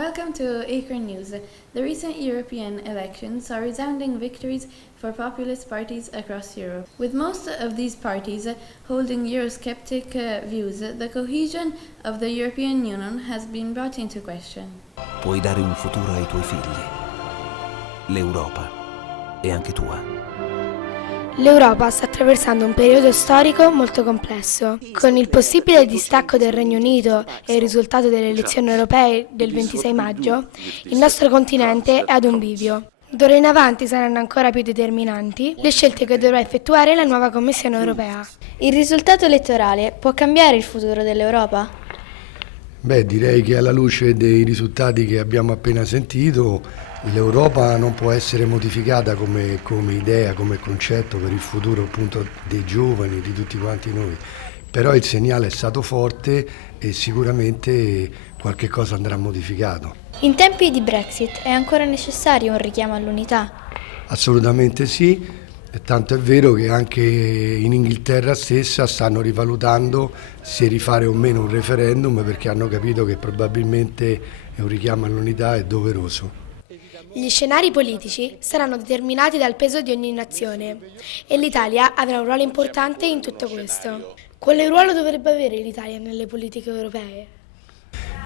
Welcome to Acorn News. The recent European elections saw resounding victories for populist parties across Europe. With most of these parties holding Eurosceptic views, the cohesion of the European Union has been brought into question. Puoi dare un futuro ai tuoi figli. L'Europa è anche tua. L'Europa sta attraversando un periodo storico molto complesso. Con il possibile distacco del Regno Unito e il risultato delle elezioni europee del 26 maggio, il nostro continente è ad un bivio. D'ora in avanti saranno ancora più determinanti le scelte che dovrà effettuare la nuova Commissione europea. Il risultato elettorale può cambiare il futuro dell'Europa? Direi che alla luce dei risultati che abbiamo appena sentito, l'Europa non può essere modificata come idea, come concetto per il futuro appunto dei giovani, di tutti quanti noi. Però il segnale è stato forte e sicuramente qualche cosa andrà modificato. In tempi di Brexit è ancora necessario un richiamo all'unità? Assolutamente sì, tanto è vero che anche in Inghilterra stessa stanno rivalutando se rifare o meno un referendum perché hanno capito che probabilmente un richiamo all'unità è doveroso. Gli scenari politici saranno determinati dal peso di ogni nazione e l'Italia avrà un ruolo importante in tutto questo. Quale ruolo dovrebbe avere l'Italia nelle politiche europee?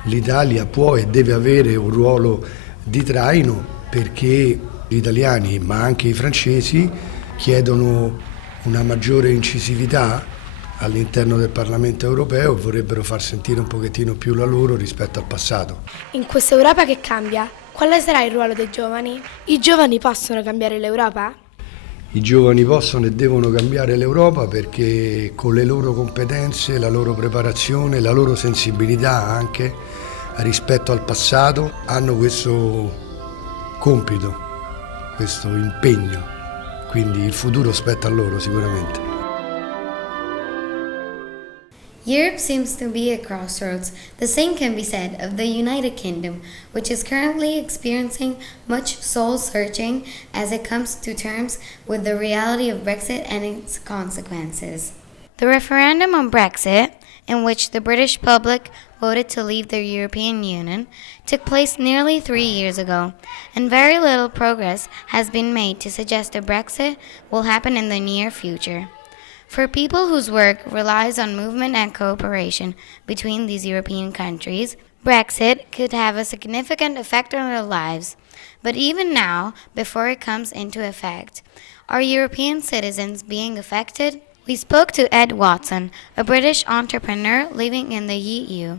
L'Italia può e deve avere un ruolo di traino perché gli italiani, ma anche i francesi, chiedono una maggiore incisività all'interno del Parlamento europeo e vorrebbero far sentire un pochettino più la loro rispetto al passato. In questa Europa che cambia, quale sarà il ruolo dei giovani? I giovani possono cambiare l'Europa? I giovani possono e devono cambiare l'Europa perché con le loro competenze, la loro preparazione, la loro sensibilità anche rispetto al passato hanno questo compito, questo impegno, quindi il futuro spetta a loro sicuramente. Europe seems to be at crossroads. The same can be said of the United Kingdom, which is currently experiencing much soul-searching as it comes to terms with the reality of Brexit and its consequences. The referendum on Brexit, in which the British public voted to leave the European Union, took place nearly 3 years ago, and very little progress has been made to suggest a Brexit will happen in the near future. For people whose work relies on movement and cooperation between these European countries, Brexit could have a significant effect on their lives. But even now, before it comes into effect, are European citizens being affected? We spoke to Ed Watson, a British entrepreneur living in the EU,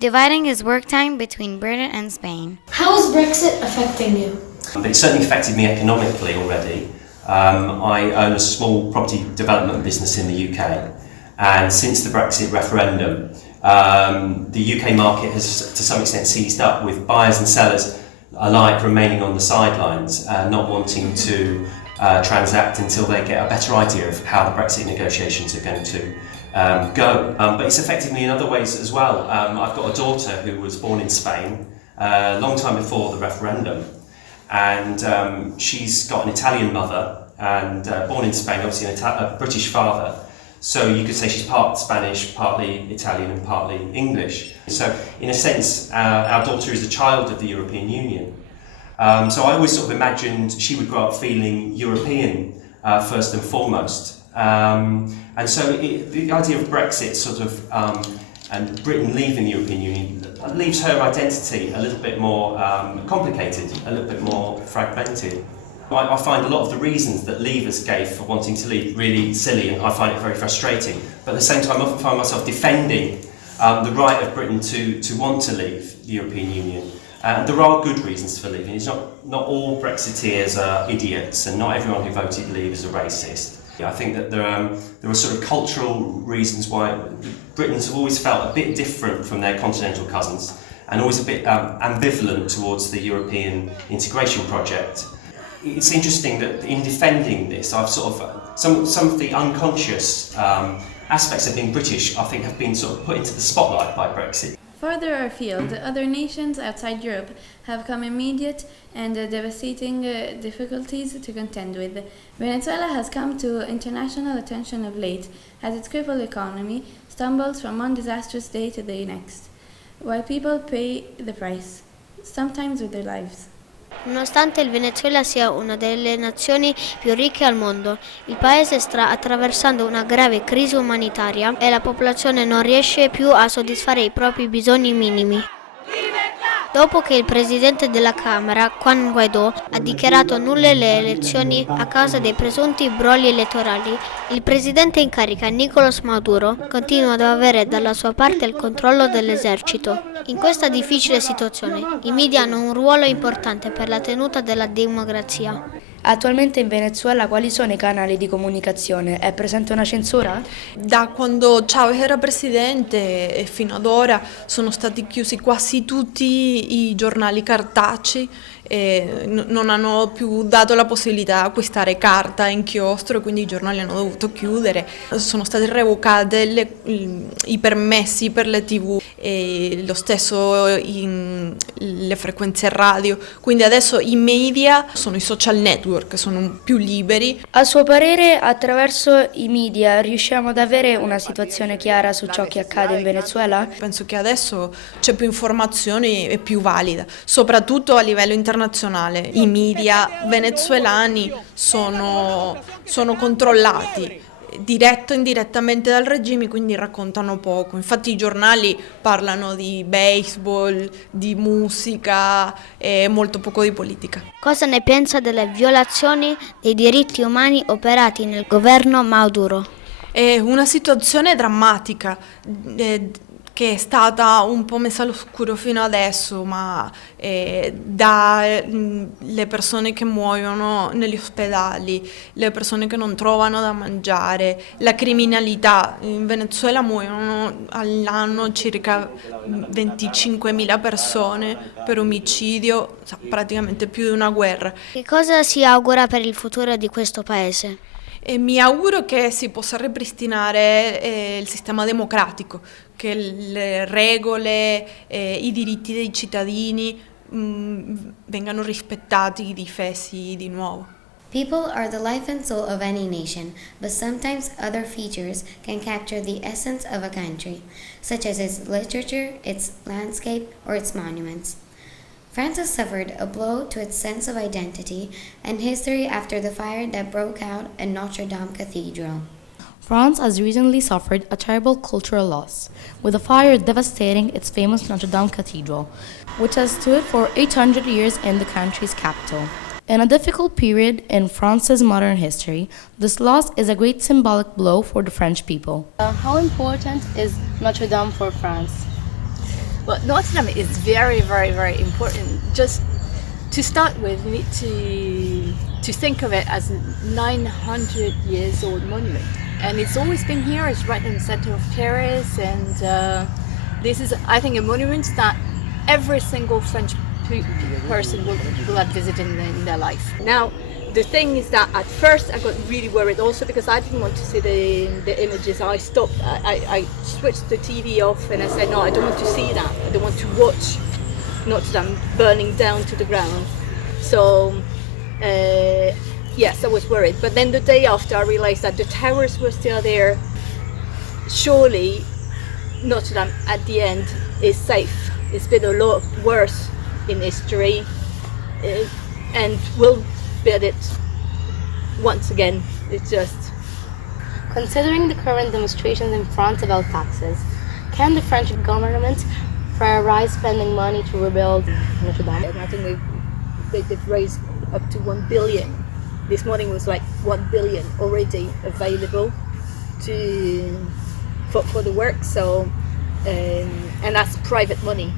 dividing his work time between Britain and Spain. How is Brexit affecting you? It certainly affected me economically already. I own a small property development business in the UK, and since the Brexit referendum, the UK market has to some extent seized up, with buyers and sellers alike remaining on the sidelines, not wanting to transact until they get a better idea of how the Brexit negotiations are going to go. But it's affected me in other ways as well. I've got a daughter who was born in Spain a long time before the referendum, and she's got an Italian mother and born in Spain, obviously a British father. So you could say she's part Spanish, partly Italian and partly English. So in a sense, our daughter is a child of the European Union. So I always sort of imagined she would grow up feeling European first and foremost. And so the idea of Brexit sort of and Britain leaving the European Union leaves her identity a little bit more complicated, a little bit more fragmented. I find a lot of the reasons that leavers gave for wanting to leave really silly, and I find it very frustrating. But at the same time, I often find myself defending the right of Britain to want to leave the European Union. There are good reasons for leaving. It's not all Brexiteers are idiots, and not everyone who voted leave is a racist. I think that there are sort of cultural reasons why Britons have always felt a bit different from their continental cousins and always a bit ambivalent towards the European integration project. It's interesting that in defending this, I've sort of some of the unconscious aspects of being British, I think, have been sort of put into the spotlight by Brexit. Further afield, other nations outside Europe have come immediate and devastating difficulties to contend with. Venezuela has come to international attention of late as its crippled economy stumbles from one disastrous day to the next, while people pay the price. sometimes with their lives. Nonostante il Venezuela sia una delle nazioni più ricche al mondo, il paese sta attraversando una grave crisi umanitaria e la popolazione non riesce più a soddisfare i propri bisogni minimi. Dopo che il presidente della Camera, Juan Guaidó, ha dichiarato nulle le elezioni a causa dei presunti brogli elettorali, il presidente in carica, Nicolás Maduro, continua ad avere dalla sua parte il controllo dell'esercito. In questa difficile situazione, i media hanno un ruolo importante per la tenuta della democrazia. Attualmente in Venezuela quali sono i canali di comunicazione? È presente una censura? Da quando Chavez era presidente e fino ad ora sono stati chiusi quasi tutti i giornali cartacei e non hanno più dato la possibilità di acquistare carta, inchiostro, e quindi i giornali hanno dovuto chiudere. Sono state revocate i permessi per le TV e lo stesso le frequenze radio, quindi adesso i media sono i social network che sono più liberi. A suo parere, attraverso i media riusciamo ad avere una situazione chiara su ciò che accade in Venezuela? Penso che adesso c'è più informazione e più valida, soprattutto a livello internazionale. I media venezuelani sono controllati diretto e indirettamente dal regime, quindi raccontano poco. Infatti i giornali parlano di baseball, di musica e molto poco di politica. Cosa ne pensa delle violazioni dei diritti umani operati nel governo Maduro? È una situazione drammatica che è stata un po' messa all'oscuro fino adesso, ma dalle persone che muoiono negli ospedali, le persone che non trovano da mangiare, la criminalità. In Venezuela muoiono all'anno circa 25.000 persone per omicidio, praticamente più di una guerra. Che cosa si augura per il futuro di questo paese? E mi auguro che si possa ripristinare il sistema democratico, che le regole, i diritti dei cittadini vengano rispettati, difesi di nuovo. People are the life and soul of any nation, but sometimes other features can capture the essence of a country, such as its literature, its landscape, or its monuments. France has suffered a blow to its sense of identity and history after the fire that broke out at Notre Dame Cathedral. France has recently suffered a terrible cultural loss, with a fire devastating its famous Notre Dame Cathedral, which has stood for 800 years in the country's capital. In a difficult period in France's modern history, this loss is a great symbolic blow for the French people. How important is Notre Dame for France? Well, Notre Dame is very, very, very important. Just to start with, we need to think of it as a 900 years old monument. And it's always been here, it's right in the center of Paris, and this is, I think, a monument that every single French person will have visited in their life. Now, the thing is that at first I got really worried also because I didn't want to see the images. I stopped, I switched the TV off and I said, no, I don't want to see that. I don't want to watch Notre Dame burning down to the ground. So, yes, I was worried. But then the day after I realized that the towers were still there. Surely Notre Dame at the end is safe. It's been a lot worse in history and we'll build it once again. It's just... Considering the current demonstrations in France about taxes, can the French government prioritize spending money to rebuild Notre Dame? And I think they've raised up to 1 billion. This morning was like 1 billion already available for the work. So, and that's private money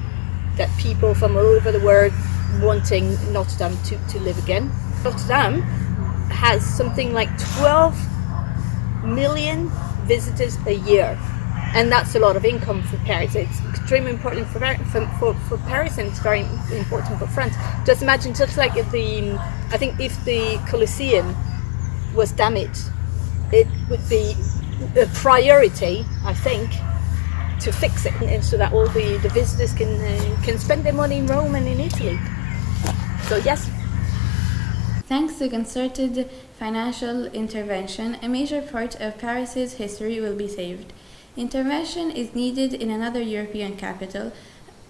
that people from all over the world wanting Notre Dame to live again. Notre Dame has something like 12 million visitors a year, and that's a lot of income for Paris. It's extremely important for Paris, and it's very important for France. Just imagine, just like I think if the Colosseum was damaged, it would be a priority, I think, to fix it, and so that all the visitors can spend their money in Rome and in Italy. So yes. Thanks to concerted financial intervention, a major part of Paris's history will be saved. Intervention is needed in another European capital,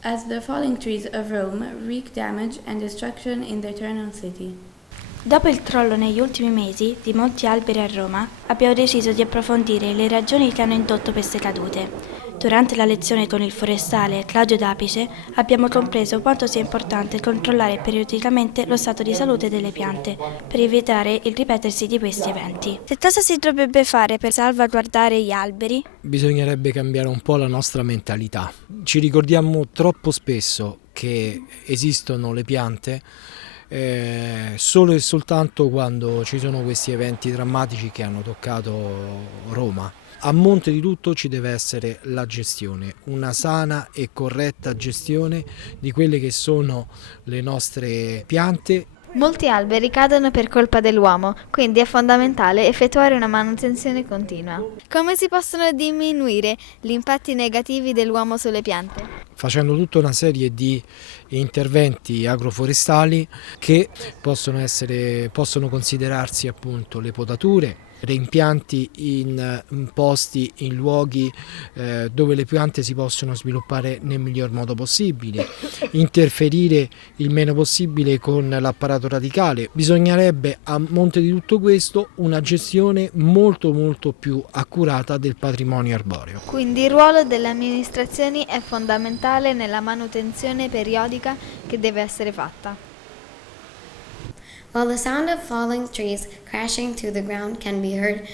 as the falling trees of Rome wreak damage and destruction in the eternal city. Dopo il crollo negli ultimi mesi di molti alberi a Roma, abbiamo deciso di approfondire le ragioni che hanno indotto queste cadute. Durante la lezione con il forestale Claudio D'Apice abbiamo compreso quanto sia importante controllare periodicamente lo stato di salute delle piante per evitare il ripetersi di questi eventi. Che cosa si dovrebbe fare per salvaguardare gli alberi? Bisognerebbe cambiare un po' la nostra mentalità. Ci ricordiamo troppo spesso che esistono le piante solo e soltanto quando ci sono questi eventi drammatici che hanno toccato Roma. A monte di tutto ci deve essere la gestione, una sana e corretta gestione di quelle che sono le nostre piante. Molti alberi cadono per colpa dell'uomo, quindi è fondamentale effettuare una manutenzione continua. Come si possono diminuire gli impatti negativi dell'uomo sulle piante? Facendo tutta una serie di interventi agroforestali che possono considerarsi appunto le potature, reimpianti in posti, in luoghi dove le piante si possono sviluppare nel miglior modo possibile, interferire il meno possibile con l'apparato radicale. Bisognerebbe a monte di tutto questo una gestione molto più accurata del patrimonio arboreo. Quindi il ruolo delle amministrazioni è fondamentale nella manutenzione periodica che deve essere fatta. While the sound of falling trees crashing to the ground can be heard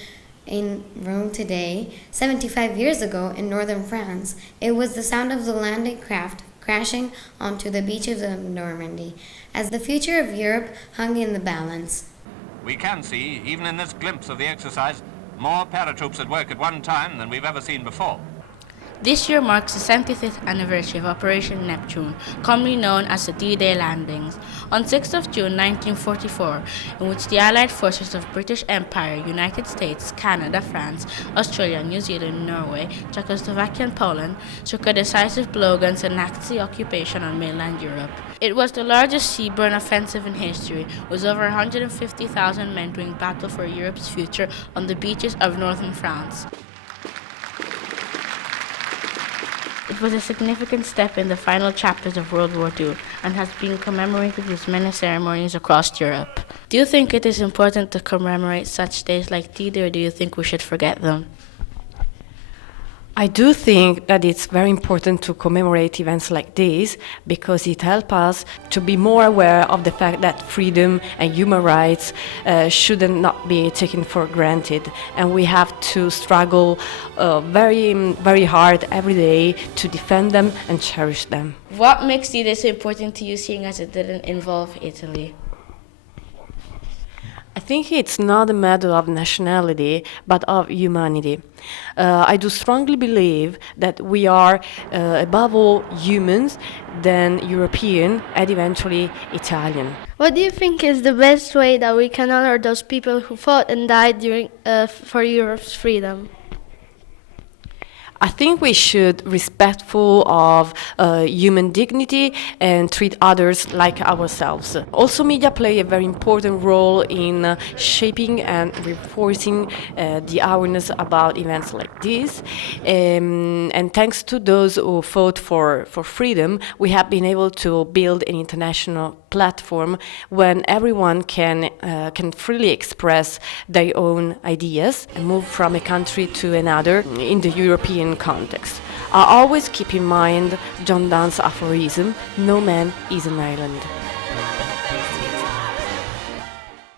in Rome today, 75 years ago in northern France, it was the sound of the landing craft crashing onto the beaches of Normandy, as the future of Europe hung in the balance. We can see, even in this glimpse of the exercise, more paratroops at work at one time than we've ever seen before. This year marks the 75th anniversary of Operation Neptune, commonly known as the D-Day landings, on 6th of June 1944, in which the Allied forces of British Empire, United States, Canada, France, Australia, New Zealand, Norway, Czechoslovakia and Poland took a decisive blow against the Nazi occupation on mainland Europe. It was the largest seaborne offensive in history, with over 150,000 men doing battle for Europe's future on the beaches of northern France. It was a significant step in the final chapters of World War II and has been commemorated with many ceremonies across Europe. Do you think it is important to commemorate such days like D-Day, or do you think we should forget them? I do think that it's very important to commemorate events like this because it helps us to be more aware of the fact that freedom and human rights shouldn't not be taken for granted, and we have to struggle very hard every day to defend them and cherish them. What makes D-Day so important to you, seeing as it didn't involve Italy? I think it's not a matter of nationality, but of humanity. I do strongly believe that we are, above all, humans, then European, and eventually Italian. What do you think is the best way that we can honor those people who fought and died for Europe's freedom? I think we should be respectful of human dignity and treat others like ourselves. Also, media play a very important role in shaping and reinforcing the awareness about events like this. And thanks to those who fought for freedom, we have been able to build an international platform when everyone can freely express their own ideas and move from a country to another in the European context. I always keep in mind John Donne's aphorism, "No man is an island."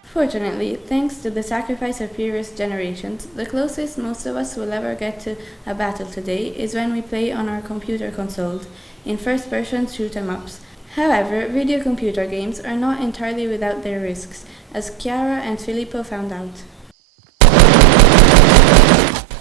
Fortunately, thanks to the sacrifice of previous generations, the closest most of us will ever get to a battle today is when we play on our computer consoles in first-person shoot-'em-ups. However, video computer games are not entirely without their risks, as Chiara and Filippo found out.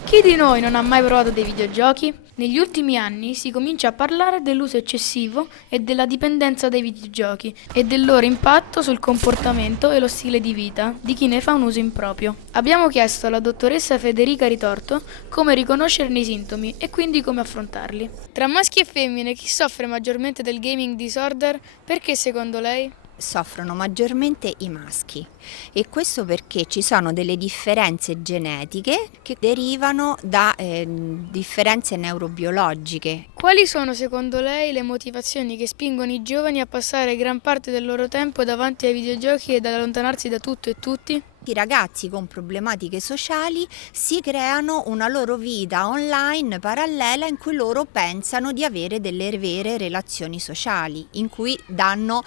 Chi di noi non ha mai provato dei videogiochi? Negli ultimi anni si comincia a parlare dell'uso eccessivo e della dipendenza dai videogiochi e del loro impatto sul comportamento e lo stile di vita di chi ne fa un uso improprio. Abbiamo chiesto alla dottoressa Federica Ritorto come riconoscerne i sintomi e quindi come affrontarli. Tra maschi e femmine, chi soffre maggiormente del gaming disorder? Perché secondo lei? soffrono maggiormente i maschi e questo perché ci sono delle differenze genetiche che derivano da differenze neurobiologiche. Quali sono secondo lei le motivazioni che spingono i giovani a passare gran parte del loro tempo davanti ai videogiochi ed allontanarsi da tutto e tutti? I ragazzi con problematiche sociali si creano una loro vita online parallela in cui loro pensano di avere delle vere relazioni sociali, in cui danno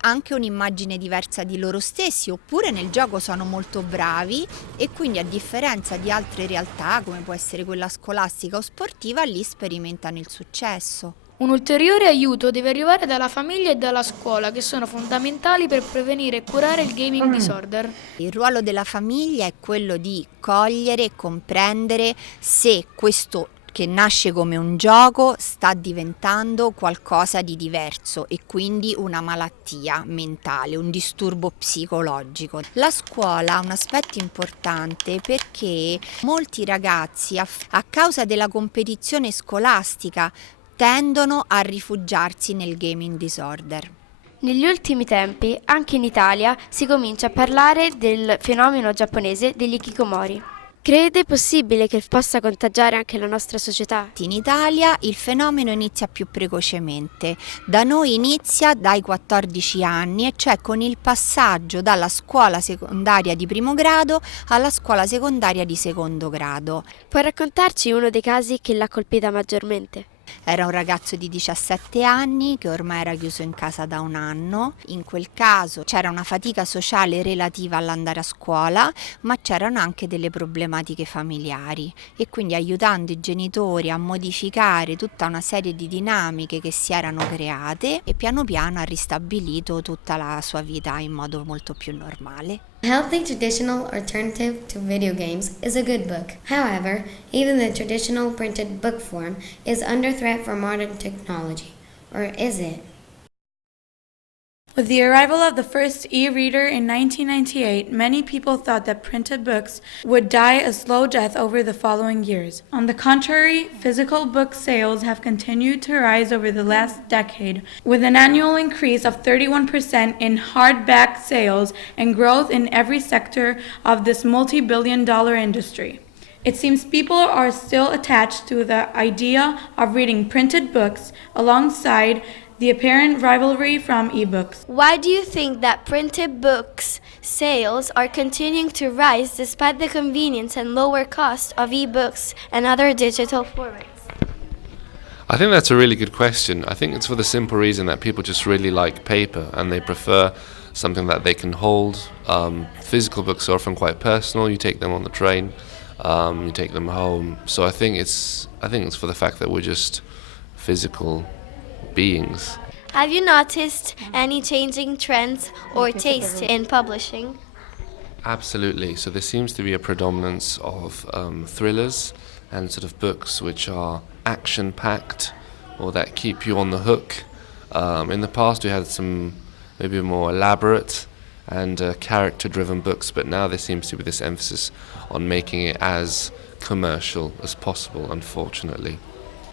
anche un'immagine diversa di loro stessi, oppure nel gioco sono molto bravi e quindi a differenza di altre realtà come può essere quella scolastica o sportiva, lì sperimentano il successo. Un ulteriore aiuto deve arrivare dalla famiglia e dalla scuola, che sono fondamentali per prevenire e curare il gaming disorder. Il ruolo della famiglia è quello di cogliere e comprendere se questo che nasce come un gioco sta diventando qualcosa di diverso e quindi una malattia mentale, un disturbo psicologico. La scuola ha un aspetto importante perché molti ragazzi a causa della competizione scolastica tendono a rifugiarsi nel gaming disorder. Negli ultimi tempi, anche in Italia, si comincia a parlare del fenomeno giapponese degli hikikomori. Crede possibile che possa contagiare anche la nostra società? In Italia il fenomeno inizia più precocemente. Da noi inizia dai 14 anni, e cioè con il passaggio dalla scuola secondaria di primo grado alla scuola secondaria di secondo grado. Può raccontarci uno dei casi che l'ha colpita maggiormente? Era un ragazzo di 17 anni che ormai era chiuso in casa da un anno. In quel caso c'era una fatica sociale relativa all'andare a scuola, ma c'erano anche delle problematiche familiari e quindi aiutando i genitori a modificare tutta una serie di dinamiche che si erano create e piano piano ha ristabilito tutta la sua vita in modo molto più normale. A healthy traditional alternative to video games is a good book. However, even the traditional printed book form is under threat for modern technology. Or is it? With the arrival of the first e-reader in 1998, many people thought that printed books would die a slow death over the following years. On the contrary, physical book sales have continued to rise over the last decade, with an annual increase of 31% in hardback sales and growth in every sector of this multi-billion-dollar industry. It seems people are still attached to the idea of reading printed books alongside the apparent rivalry from ebooks. Why do you think that printed books sales are continuing to rise despite the convenience and lower cost of ebooks and other digital formats? I think that's a really good question. I think it's for the simple reason that people just really like paper and they prefer something that they can hold. Physical books are often quite personal. You take them on the train, you take them home. So I think it's for the fact that we're just physical beings. Have you noticed any changing trends or taste in publishing? Absolutely. So there seems to be a predominance of thrillers and sort of books which are action-packed or that keep you on the hook. In the past we had some maybe more elaborate and character-driven books, but now there seems to be this emphasis on making it as commercial as possible, unfortunately.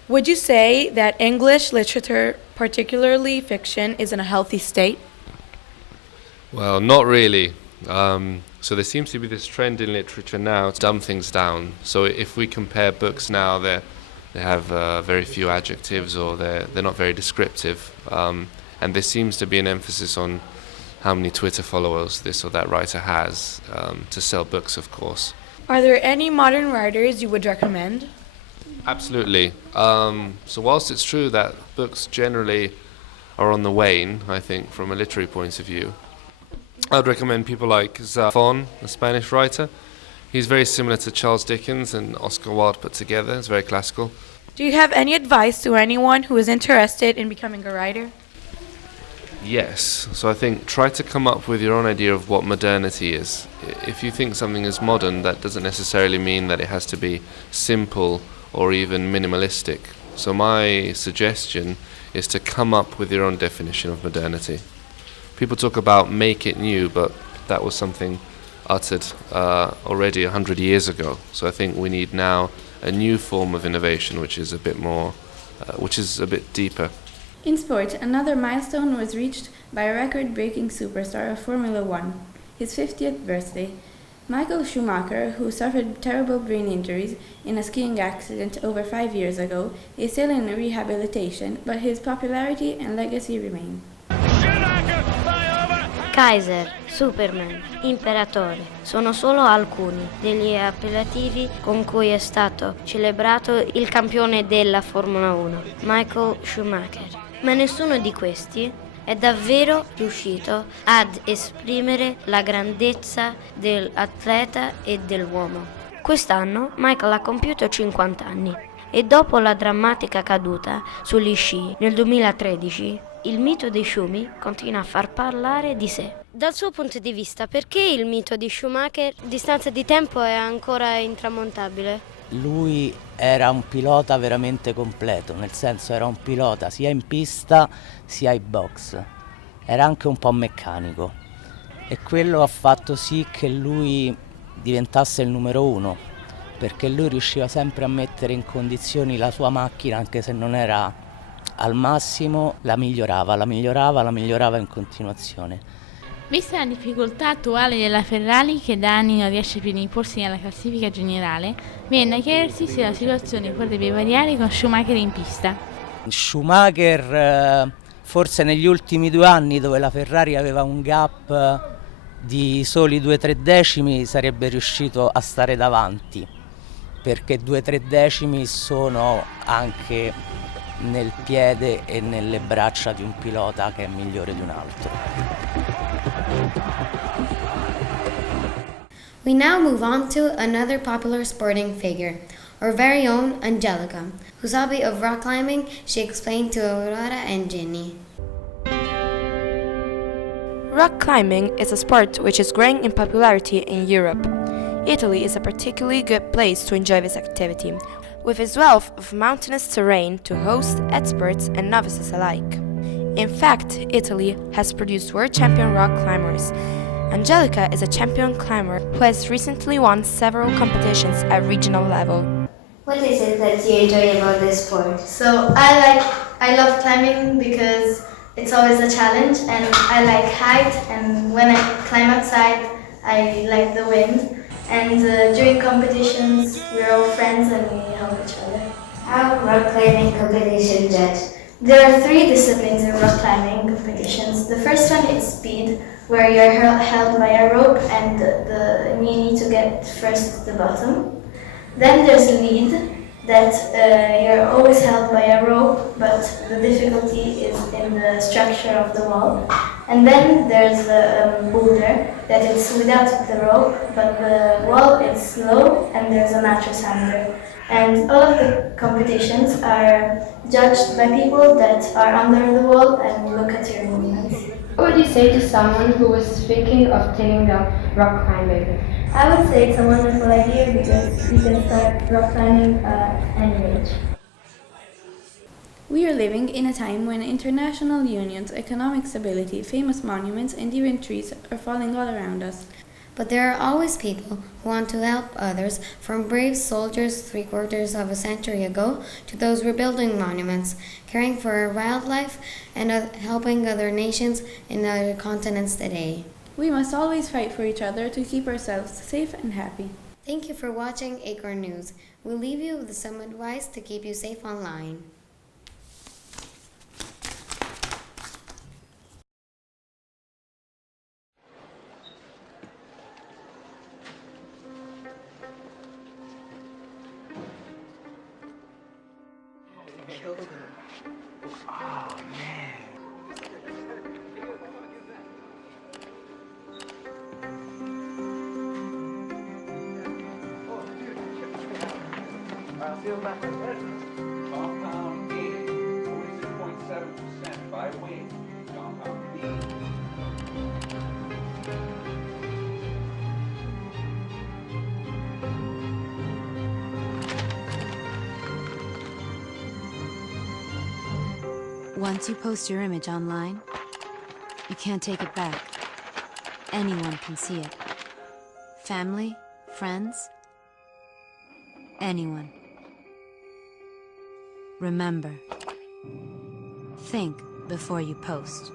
Would you say that English literature, particularly fiction, is in a healthy state? Well, not really. So there seems to be this trend in literature now to dumb things down. So if we compare books now, they have very few adjectives, or they're not very descriptive. And there seems to be an emphasis on how many Twitter followers this or that writer has, to sell books, of course. Are there any modern writers you would recommend? Absolutely. So whilst it's true that books generally are on the wane, I think, from a literary point of view, I'd recommend people like Zafón, a Spanish writer. He's very similar to Charles Dickens and Oscar Wilde put together. It's very classical. Do you have any advice to anyone who is interested in becoming a writer? Yes. So I think try to come up with your own idea of what modernity is. If you think something is modern, that doesn't necessarily mean that it has to be simple or even minimalistic. So my suggestion is to come up with your own definition of modernity. People talk about make it new, but that was something uttered already 100 years ago. So I think we need now a new form of innovation, which is a bit more, which is a bit deeper. In sport, another milestone was reached by a record-breaking superstar of Formula One, his 50th birthday. Michael Schumacher, who suffered terrible brain injuries in a skiing accident over 5 years ago, is still in rehabilitation, but his popularity and legacy remain. Kaiser, Superman, Imperatore sono solo alcuni degli appellativi con cui è stato celebrato il campione della Formula 1, Michael Schumacher. Ma nessuno di questi è davvero riuscito ad esprimere la grandezza dell'atleta e dell'uomo. Quest'anno Michael ha compiuto 50 anni e dopo la drammatica caduta sugli sci nel 2013, il mito di Schumi continua a far parlare di sé. Dal suo punto di vista, perché il mito di Schumacher, a distanza di tempo, è ancora intramontabile? Lui era un pilota veramente completo, nel senso era un pilota sia in pista sia in box. Era anche un po' meccanico e quello ha fatto sì che lui diventasse il numero uno, perché lui riusciva sempre a mettere in condizioni la sua macchina, anche se non era al massimo, la migliorava in continuazione. Vista la difficoltà attuale della Ferrari, che da anni non riesce più ad imporsi nella classifica generale, viene da chiedersi se la situazione potrebbe variare con Schumacher in pista. Schumacher forse negli ultimi 2 anni, dove la Ferrari aveva un gap di soli 2-3 decimi, sarebbe riuscito a stare davanti, perché 2-3 decimi sono anche nel piede e nelle braccia di un pilota che è migliore di un altro. We now move on to another popular sporting figure, our very own Angelica, whose hobby of rock climbing she explained to Aurora and Ginny. Rock climbing is a sport which is growing in popularity in Europe. Italy is a particularly good place to enjoy this activity, with its wealth of mountainous terrain to host experts and novices alike. In fact, Italy has produced world champion rock climbers. Angelica is a champion climber who has recently won several competitions at regional level. What is it that you enjoy about this sport? So I love climbing because it's always a challenge, and I like height, and when I climb outside I like the wind, and during competitions we're all friends and we help each other. How rock climbing competition judged? There are 3 disciplines in rock climbing competitions. The first one is speed, where you're held by a rope and you need to get first to the bottom. Then there's lead, that you're always held by a rope, but the difficulty is in the structure of the wall. And then there's the boulder, that it's without the rope, but the wall is slow and there's a mattress under. And all of the competitions are judged by people that are under the wall and look at your movements. What would you say to someone who was thinking of taking up rock climbing? I would say it's a wonderful idea because you can start rock climbing at any age. We are living in a time when international unions, economic stability, famous monuments, and even trees are falling all around us. But there are always people who want to help others, from brave soldiers 3/4 of a century ago to those rebuilding monuments, caring for our wildlife, and helping other nations in other continents today. We must always fight for each other to keep ourselves safe and happy. Thank you for watching Acorn News. We'll leave you with some advice to keep you safe online. Oh, man. I feel back in compound A, 46.7% by weight. Compound B. Once you post your image online, you can't take it back. Anyone can see it. Family, friends, anyone. Remember, Think before you post.